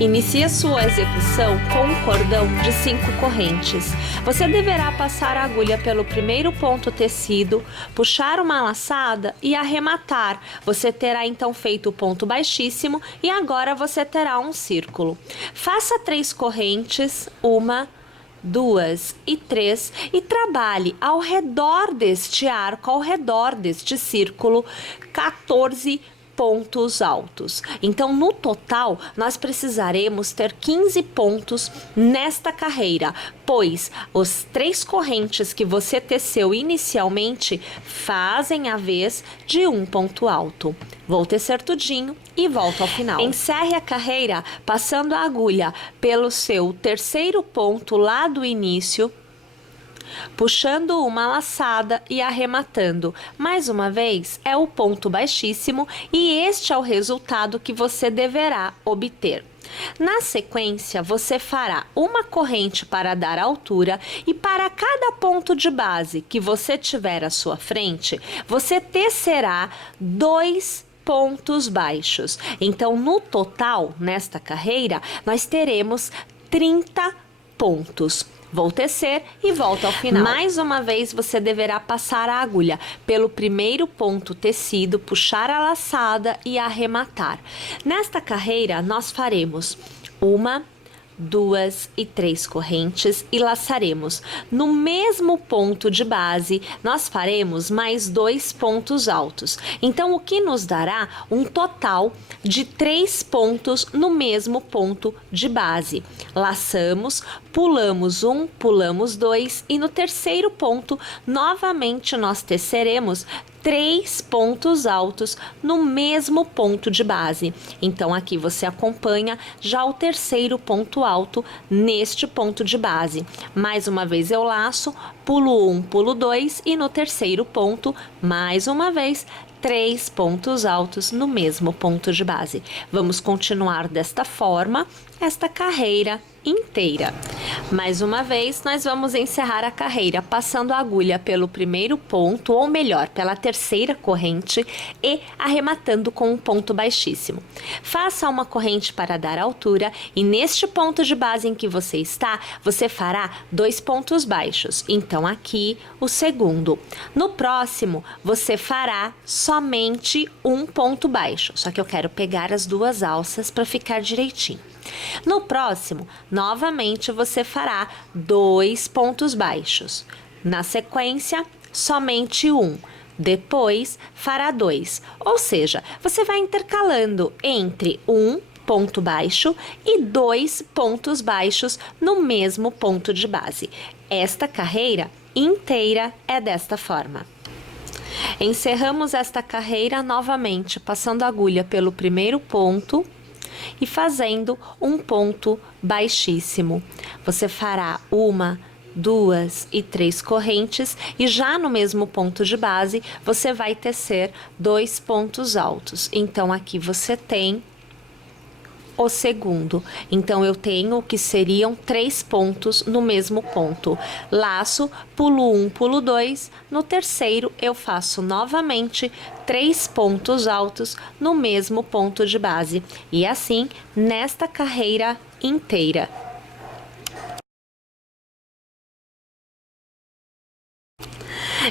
Inicie sua execução com um cordão de 5 correntes. Você deverá passar a agulha pelo primeiro ponto tecido, puxar uma laçada e arrematar. Você terá então feito o ponto baixíssimo e agora você terá um círculo. Faça 3 correntes, 1, 2 e 3, e trabalhe ao redor deste arco, ao redor deste círculo, 14 pontos altos. Então, no total, nós precisaremos ter 15 pontos nesta carreira, pois os 3 correntes que você teceu inicialmente fazem a vez de um ponto alto. Vou tecer tudinho e volto ao final. Encerre a carreira passando a agulha pelo seu terceiro ponto lá do início, puxando uma laçada e arrematando. Mais uma vez, é o ponto baixíssimo e este é o resultado que você deverá obter. Na sequência, você fará uma corrente para dar altura e para cada ponto de base que você tiver à sua frente, você tecerá 2 pontos baixos. Então, no total, nesta carreira, nós teremos 30 pontos. Vou tecer e volto ao final. Mais uma vez, você deverá passar a agulha pelo primeiro ponto tecido, puxar a laçada e arrematar. Nesta carreira, nós faremos 1, 2 e 3 correntes e laçaremos. No mesmo ponto de base, nós faremos mais 2 pontos altos. Então, o que nos dará um total de 3 pontos no mesmo ponto de base. Laçamos, pulamos 1, pulamos 2 e no terceiro ponto, novamente nós teceremos 3 pontos altos no mesmo ponto de base. Então, aqui você acompanha já o terceiro ponto alto neste ponto de base. Mais uma vez eu laço, pulo 1, pulo 2 e no terceiro ponto, mais uma vez, 3 pontos altos no mesmo ponto de base. Vamos continuar desta forma esta carreira inteira. Mais uma vez, nós vamos encerrar a carreira passando a agulha pelo primeiro ponto, ou melhor, pela terceira corrente e arrematando com um ponto baixíssimo. Faça uma corrente para dar altura e neste ponto de base em que você está, você fará 2 pontos baixos. Então, aqui o segundo. No próximo, você fará somente um ponto baixo, só que eu quero pegar as 2 alças para ficar direitinho. No próximo, novamente você fará 2 pontos baixos. Na sequência, somente um. Depois, fará 2. Ou seja, você vai intercalando entre um ponto baixo e 2 pontos baixos no mesmo ponto de base. Esta carreira inteira é desta forma. Encerramos esta carreira novamente, passando a agulha pelo primeiro ponto e fazendo um ponto baixíssimo. Você fará 1, 2 e 3 correntes e já no mesmo ponto de base você vai tecer 2 pontos altos. Então, aqui você tem o segundo. Então, eu tenho que seriam 3 pontos no mesmo ponto. Laço, pulo 1, pulo 2. No terceiro, eu faço novamente 3 pontos altos no mesmo ponto de base. E assim, nesta carreira inteira.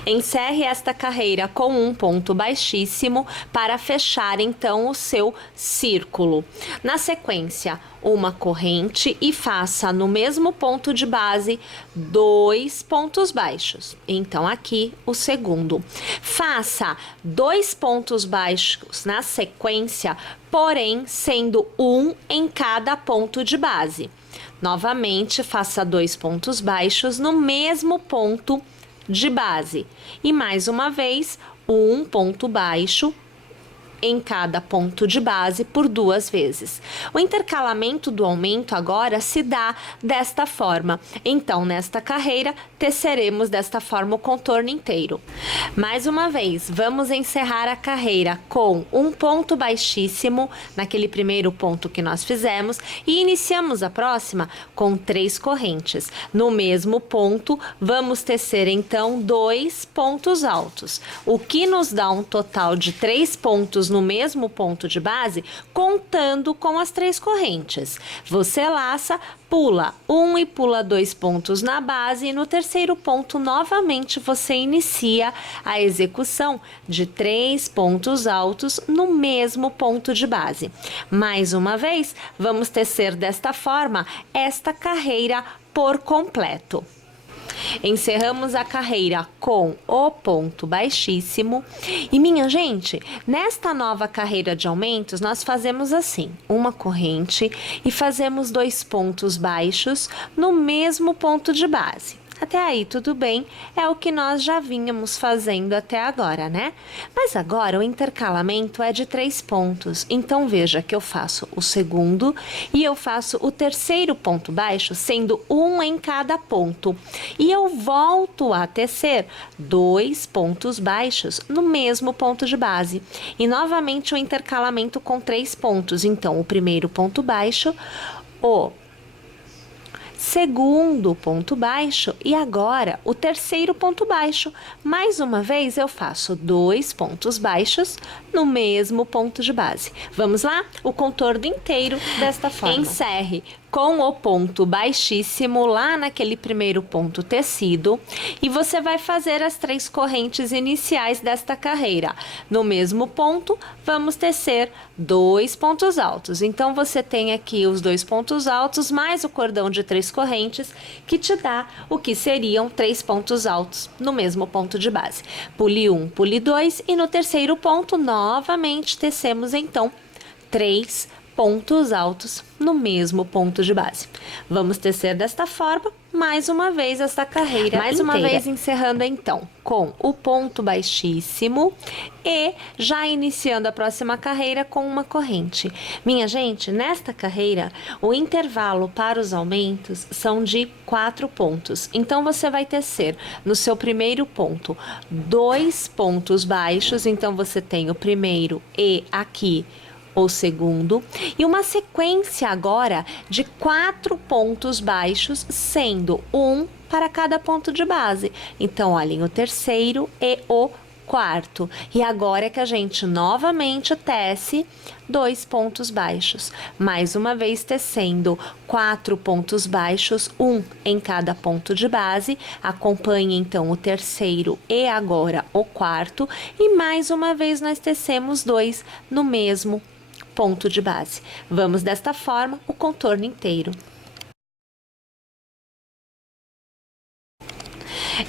Encerre esta carreira com um ponto baixíssimo para fechar então o seu círculo. Na sequência, uma corrente e faça no mesmo ponto de base 2 pontos baixos. Então, aqui o segundo. Faça 2 pontos baixos na sequência, porém sendo um em cada ponto de base. Novamente, faça 2 pontos baixos no mesmo ponto de base e mais uma vez um ponto baixo em cada ponto de base por 2 vezes. O intercalamento do aumento agora se dá desta forma. Então, nesta carreira, teceremos desta forma o contorno inteiro. Mais uma vez, vamos encerrar a carreira com um ponto baixíssimo naquele primeiro ponto que nós fizemos e iniciamos a próxima com 3 correntes. No mesmo ponto, vamos tecer então 2 pontos altos, o que nos dá um total de 3 pontos pontos no mesmo ponto de base, contando com as 3 correntes. Você laça, pula 1 e pula 2 pontos na base, e no terceiro ponto, novamente, você inicia a execução de 3 pontos altos no mesmo ponto de base. Mais uma vez, vamos tecer desta forma esta carreira por completo. Encerramos a carreira com o ponto baixíssimo. E minha gente, nesta nova carreira de aumentos, nós fazemos assim, uma corrente e fazemos 2 pontos baixos no mesmo ponto de base. Até aí tudo bem, é o que nós já vínhamos fazendo até agora, né? Mas agora o intercalamento é de 3 pontos, então veja que eu faço o segundo e eu faço o terceiro ponto baixo, sendo um em cada ponto. E eu volto a tecer 2 pontos baixos no mesmo ponto de base. E novamente o intercalamento com 3 pontos, então o primeiro ponto baixo, o segundo ponto baixo e agora o terceiro ponto baixo. Mais uma vez eu faço 2 pontos baixos no mesmo ponto de base. Vamos lá? O contorno inteiro desta forma. Encerre com o ponto baixíssimo lá naquele primeiro ponto tecido e você vai fazer as 3 correntes iniciais desta carreira. No mesmo ponto, vamos tecer 2 pontos altos. Então, você tem aqui os 2 pontos altos mais o cordão de 3 correntes, que te dá o que seriam 3 pontos altos no mesmo ponto de base. Pule 1, pule 2 e no terceiro ponto, novamente, tecemos então 3 pontos altos no mesmo ponto de base. Vamos tecer desta forma, mais uma vez, esta carreira mais inteira. Uma vez encerrando então com o ponto baixíssimo e já iniciando a próxima carreira com uma corrente. Minha gente, nesta carreira, o intervalo para os aumentos são de 4 pontos. Então, você vai tecer no seu primeiro ponto 2 pontos baixos, então você tem o primeiro e aqui o segundo, e uma sequência agora de 4 pontos baixos, sendo um para cada ponto de base. Então, olhem, o terceiro e o quarto. E agora é que a gente novamente tece 2 pontos baixos. Mais uma vez tecendo 4 pontos baixos, um em cada ponto de base. Acompanhe então o terceiro e agora o quarto. E mais uma vez nós tecemos 2 no mesmo ponto de base. Vamos desta forma o contorno inteiro.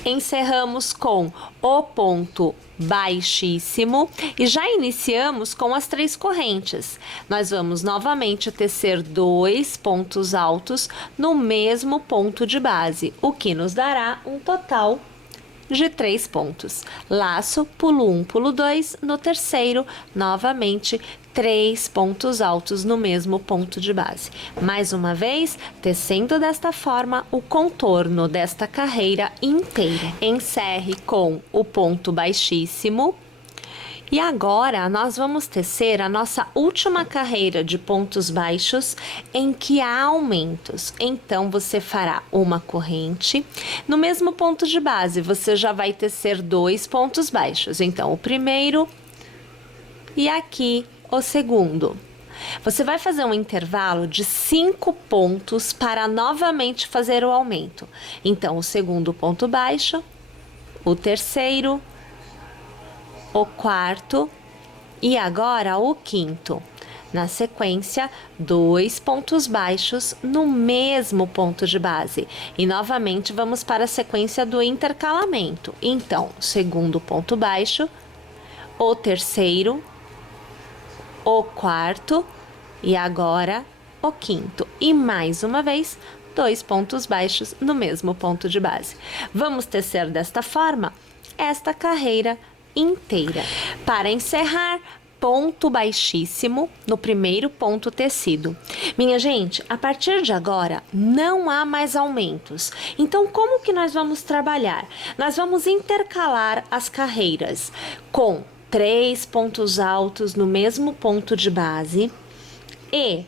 Encerramos com o ponto baixíssimo e já iniciamos com as 3 correntes. Nós vamos novamente tecer 2 pontos altos no mesmo ponto de base, o que nos dará um total de 3 pontos. Laço, pulo 1, pulo 2, no terceiro, novamente, 3 pontos altos no mesmo ponto de base. Mais uma vez, tecendo desta forma o contorno desta carreira inteira. Encerre com o ponto baixíssimo. E agora, nós vamos tecer a nossa última carreira de pontos baixos em que há aumentos. Então, você fará uma corrente. No mesmo ponto de base, você já vai tecer 2 pontos baixos. Então, o primeiro e aqui o segundo. Você vai fazer um intervalo de 5 pontos para novamente fazer o aumento. Então, o segundo ponto baixo, o terceiro, o quarto e agora o quinto. Na sequência, 2 pontos baixos no mesmo ponto de base. E novamente vamos para a sequência do intercalamento. Então, segundo ponto baixo, o terceiro, o quarto e agora o quinto. E mais uma vez, 2 pontos baixos no mesmo ponto de base. Vamos tecer desta forma esta carreira inteira. Para encerrar, ponto baixíssimo no primeiro ponto tecido. Minha gente, a partir de agora não há mais aumentos. Então, como que nós vamos trabalhar? Nós vamos intercalar as carreiras com 3 pontos altos no mesmo ponto de base e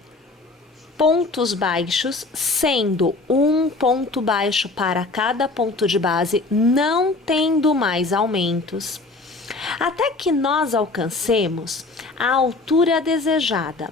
pontos baixos, sendo um ponto baixo para cada ponto de base, não tendo mais aumentos, até que nós alcancemos a altura desejada.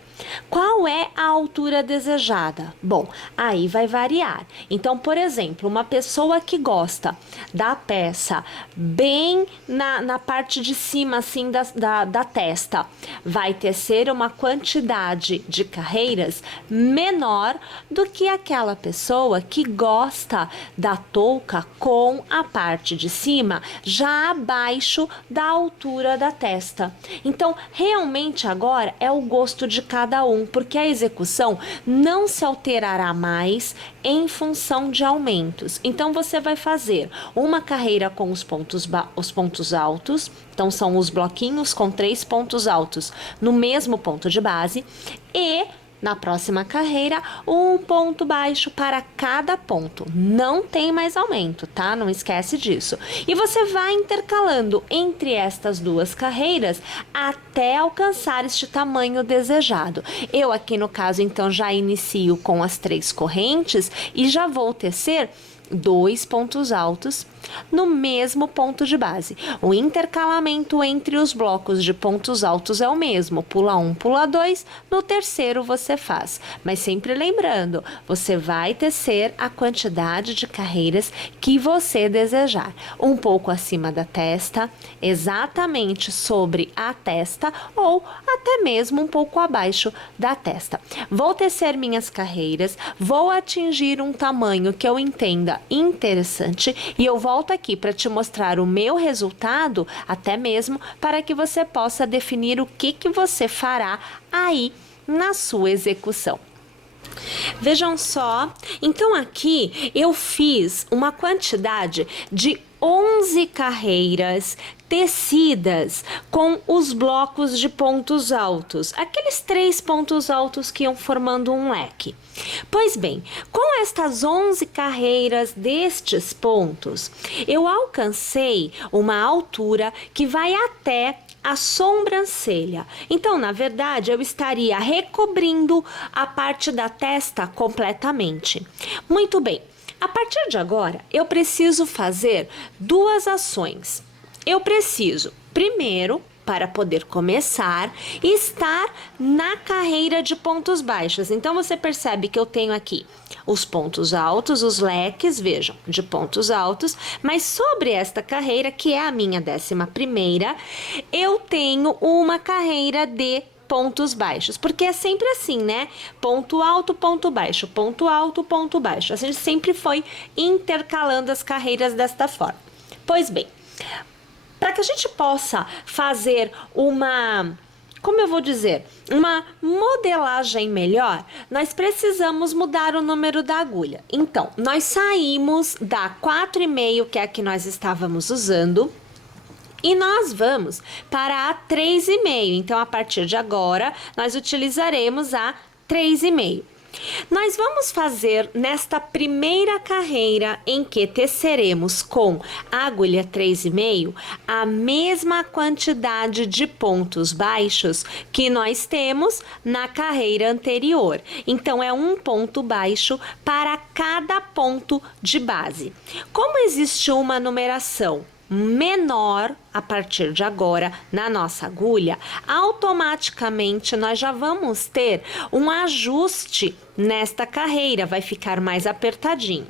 Qual é a altura desejada? Bom, aí vai variar. Então, por exemplo, uma pessoa que gosta da peça bem na parte de cima, assim, da testa, vai tecer uma quantidade de carreiras menor do que aquela pessoa que gosta da touca com a parte de cima já abaixo da altura da testa. Então, realmente agora é o gosto de cada um, porque a execução não se alterará mais em função de aumentos. Então, você vai fazer uma carreira com os pontos altos, então são os bloquinhos com 3 pontos altos no mesmo ponto de base, e na próxima carreira, um ponto baixo para cada ponto. Não tem mais aumento, tá? Não esquece disso. E você vai intercalando entre estas duas carreiras até alcançar este tamanho desejado. Eu aqui no caso, então, já inicio com as 3 correntes e já vou tecer 2 pontos altos no mesmo ponto de base. O intercalamento entre os blocos de pontos altos é o mesmo, pula 1, pula 2, no terceiro você faz. Mas sempre lembrando, você vai tecer a quantidade de carreiras que você desejar. Um pouco acima da testa, exatamente sobre a testa ou até mesmo um pouco abaixo da testa. Vou tecer minhas carreiras, vou atingir um tamanho que eu entenda interessante e eu volto aqui para te mostrar o meu resultado, até mesmo para que você possa definir o que você fará aí na sua execução. Vejam só, então aqui eu fiz uma quantidade de 11 carreiras tecidas com os blocos de pontos altos, aqueles 3 pontos altos que iam formando um leque. Pois bem, com estas 11 carreiras destes pontos, eu alcancei uma altura que vai até a sobrancelha. Então, na verdade, eu estaria recobrindo a parte da testa completamente. Muito bem. A partir de agora, eu preciso fazer 2 ações. Eu preciso, primeiro, para poder começar, estar na carreira de pontos baixos. Então, você percebe que eu tenho aqui os pontos altos, os leques, vejam, de pontos altos, mas sobre esta carreira, que é a minha 11ª, eu tenho uma carreira de pontos baixos, porque é sempre assim, né? Ponto alto, ponto baixo, ponto alto, ponto baixo. A gente sempre foi intercalando as carreiras desta forma. Pois bem, para que a gente possa fazer uma, como eu vou dizer, uma modelagem melhor, nós precisamos mudar o número da agulha. Então, nós saímos da 4,5, que é a que nós estávamos usando, e nós vamos para a 3,5. Então, a partir de agora, nós utilizaremos a 3,5. Nós vamos fazer nesta primeira carreira em que teceremos com a agulha 3,5 a mesma quantidade de pontos baixos que nós temos na carreira anterior. Então, é um ponto baixo para cada ponto de base. Como existe uma numeração menor a partir de agora na nossa agulha, automaticamente nós já vamos ter um ajuste nesta carreira, vai ficar mais apertadinho.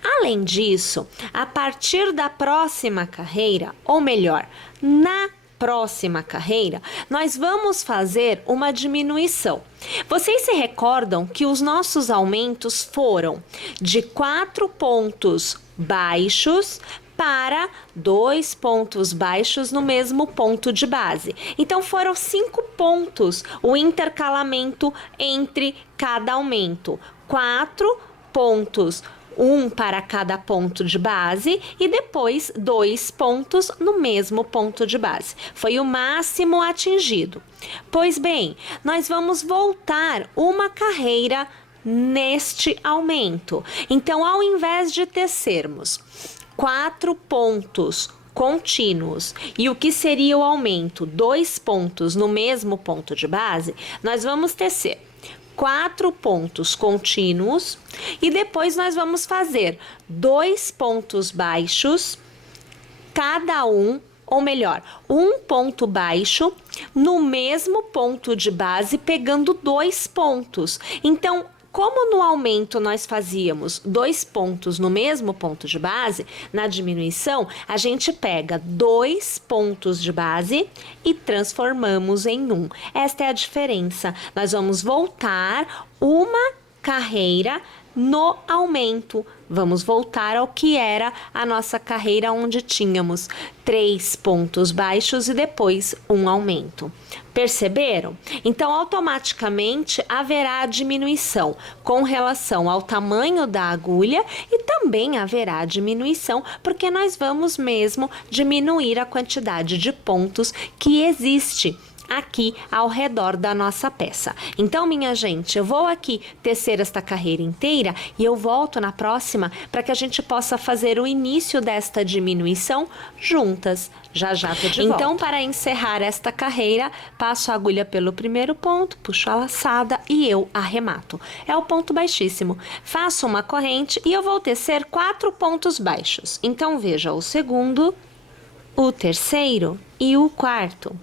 Além disso, a partir da próxima carreira, ou melhor, na próxima carreira, nós vamos fazer uma diminuição. Vocês se recordam que os nossos aumentos foram de 4 pontos baixos para 2 pontos baixos no mesmo ponto de base. Então, foram 5 pontos o intercalamento entre cada aumento. 4 pontos, um para cada ponto de base e depois 2 pontos no mesmo ponto de base. Foi o máximo atingido. Pois bem, nós vamos voltar uma carreira neste aumento. Então, ao invés de tecermos 4 pontos contínuos e o que seria o aumento, 2 pontos no mesmo ponto de base, nós vamos tecer 4 pontos contínuos e depois nós vamos fazer 2 pontos baixos, cada um, ou melhor, um ponto baixo no mesmo ponto de base, pegando 2 pontos. Então, como no aumento nós fazíamos 2 pontos no mesmo ponto de base, na diminuição a gente pega 2 pontos de base e transformamos em 1. Esta é a diferença. Nós vamos voltar uma carreira no aumento. Vamos voltar ao que era a nossa carreira, onde tínhamos 3 pontos baixos e depois um aumento. Perceberam? Então, automaticamente haverá a diminuição com relação ao tamanho da agulha e também haverá a diminuição porque nós vamos mesmo diminuir a quantidade de pontos que existe aqui ao redor da nossa peça. Então, minha gente, eu vou aqui tecer esta carreira inteira e eu volto na próxima para que a gente possa fazer o início desta diminuição juntas. Já tô de volta. Então, para encerrar esta carreira, passo a agulha pelo primeiro ponto, puxo a laçada e eu arremato. É o ponto baixíssimo. Faço uma corrente e eu vou tecer 4 pontos baixos. Então, veja o segundo, o terceiro e o quarto.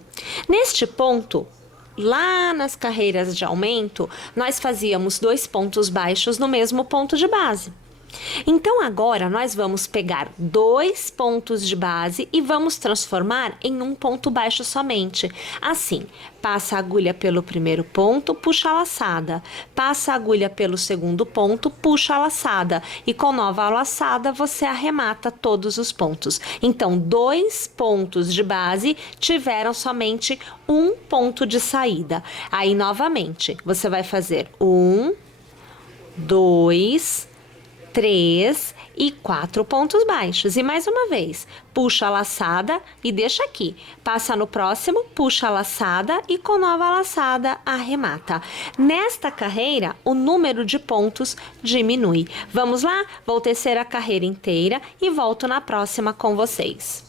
Neste ponto, lá nas carreiras de aumento, nós fazíamos 2 pontos baixos no mesmo ponto de base. Então, agora nós vamos pegar 2 pontos de base e vamos transformar em um ponto baixo somente. Assim, passa a agulha pelo primeiro ponto, puxa a laçada. Passa a agulha pelo segundo ponto, puxa a laçada. E com nova laçada, você arremata todos os pontos. Então, 2 pontos de base tiveram somente um ponto de saída. Aí, novamente, você vai fazer 1, 2, 3 e 4 pontos baixos. E mais uma vez, puxa a laçada e deixa aqui. Passa no próximo, puxa a laçada e com nova laçada arremata. Nesta carreira, o número de pontos diminui. Vamos lá? Vou tecer a carreira inteira e volto na próxima com vocês.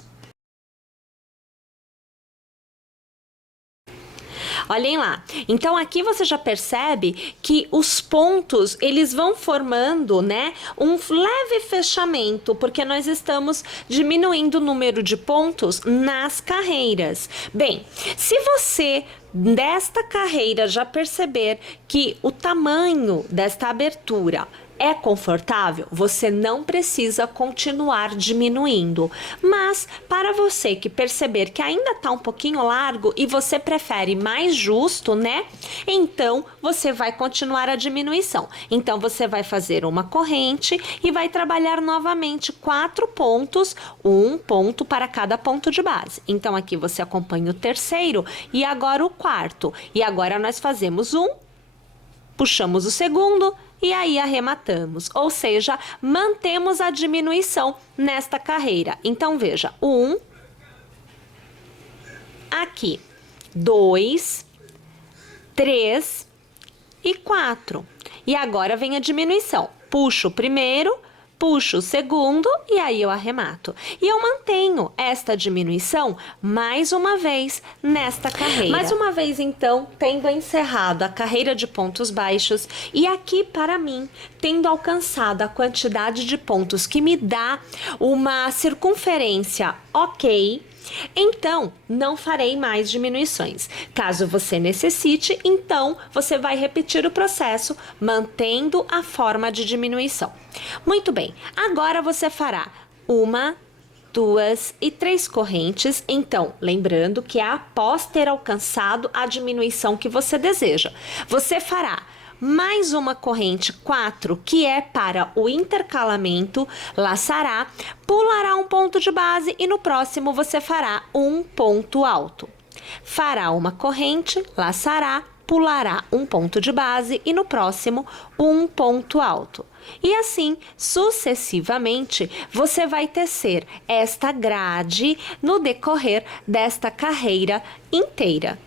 Olhem lá, então aqui você já percebe que os pontos, eles vão formando, né, um leve fechamento, porque nós estamos diminuindo o número de pontos nas carreiras. Bem, se você desta carreira já perceber que o tamanho desta abertura é confortável, você não precisa continuar diminuindo. Mas para você que perceber que ainda está um pouquinho largo e você prefere mais justo, né? Então você vai continuar a diminuição. Então você vai fazer uma corrente e vai trabalhar novamente 4 pontos, um ponto para cada ponto de base. Então aqui você acompanha o terceiro e agora o quarto. E agora nós fazemos um, puxamos o segundo e aí arrematamos, ou seja, mantemos a diminuição nesta carreira. Então, veja, 1, aqui, 2, 3 e 4. E agora vem a diminuição. Puxo o primeiro, puxo o segundo e aí eu arremato. E eu mantenho esta diminuição mais uma vez nesta carreira. Mais uma vez, então, tendo encerrado a carreira de pontos baixos e aqui, para mim, tendo alcançado a quantidade de pontos que me dá uma circunferência ok, então, não farei mais diminuições. Caso você necessite, então, você vai repetir o processo, mantendo a forma de diminuição. Muito bem, agora você fará 1, 2 e 3 correntes. Então, lembrando que é após ter alcançado a diminuição que você deseja. Você fará mais uma corrente 4, que é para o intercalamento, laçará, pulará um ponto de base e no próximo você fará um ponto alto. Fará uma corrente, laçará, pulará um ponto de base e no próximo um ponto alto. E assim, sucessivamente, você vai tecer esta grade no decorrer desta carreira inteira.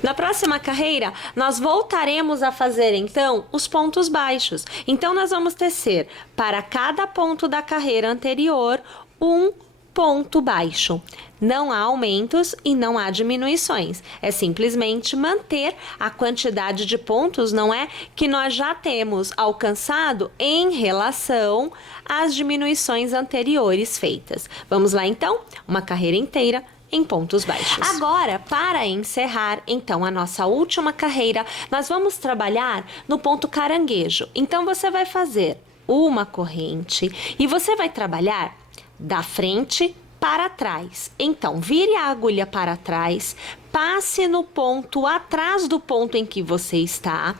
Na próxima carreira, nós voltaremos a fazer, então, os pontos baixos. Então, nós vamos tecer para cada ponto da carreira anterior um ponto baixo. Não há aumentos e não há diminuições. É simplesmente manter a quantidade de pontos, não é? Que nós já temos alcançado em relação às diminuições anteriores feitas. Vamos lá, então? Uma carreira inteira em pontos baixos. Agora, para encerrar, então, a nossa última carreira, nós vamos trabalhar no ponto caranguejo. Então, você vai fazer uma corrente e você vai trabalhar da frente para trás. Então, vire a agulha para trás, passe no ponto atrás do ponto em que você está,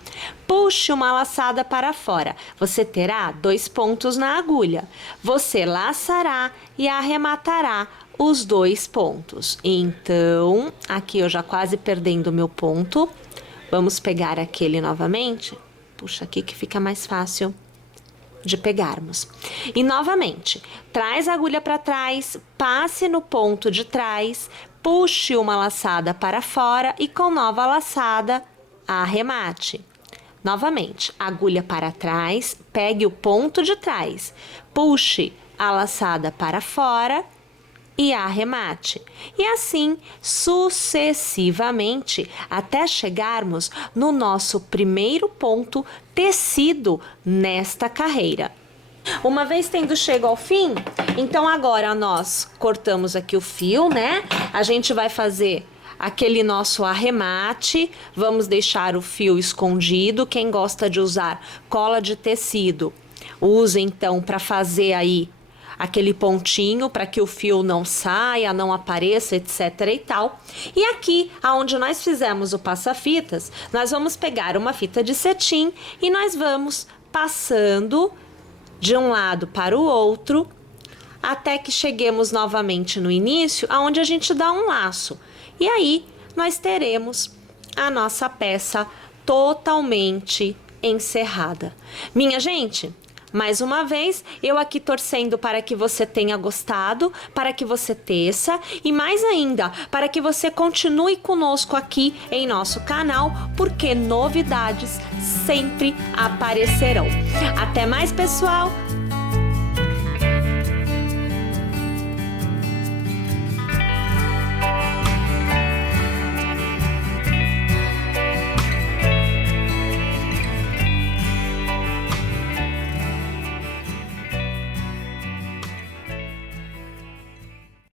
puxe uma laçada para fora. Você terá 2 pontos na agulha. Você laçará e arrematará os 2 pontos. Então, aqui eu já quase perdendo o meu ponto. Vamos pegar aquele novamente. Puxa aqui que fica mais fácil de pegarmos. E novamente, traz a agulha para trás, passe no ponto de trás, puxe uma laçada para fora e com nova laçada, arremate. Novamente, agulha para trás, pegue o ponto de trás, puxe a laçada para fora e arremate. E assim sucessivamente até chegarmos no nosso primeiro ponto tecido nesta carreira. Uma vez tendo chego ao fim, então agora nós cortamos aqui o fio, né? A gente vai fazer aquele nosso arremate, vamos deixar o fio escondido. Quem gosta de usar cola de tecido, use então para fazer aí aquele pontinho para que o fio não saia, não apareça, etc e tal. E aqui, aonde nós fizemos o passa-fitas, nós vamos pegar uma fita de cetim e nós vamos passando de um lado para o outro, até que cheguemos novamente no início, aonde a gente dá um laço. E aí, nós teremos a nossa peça totalmente encerrada. Minha gente, mais uma vez, eu aqui torcendo para que você tenha gostado, para que você teça e mais ainda, para que você continue conosco aqui em nosso canal, porque novidades sempre aparecerão. Até mais, pessoal!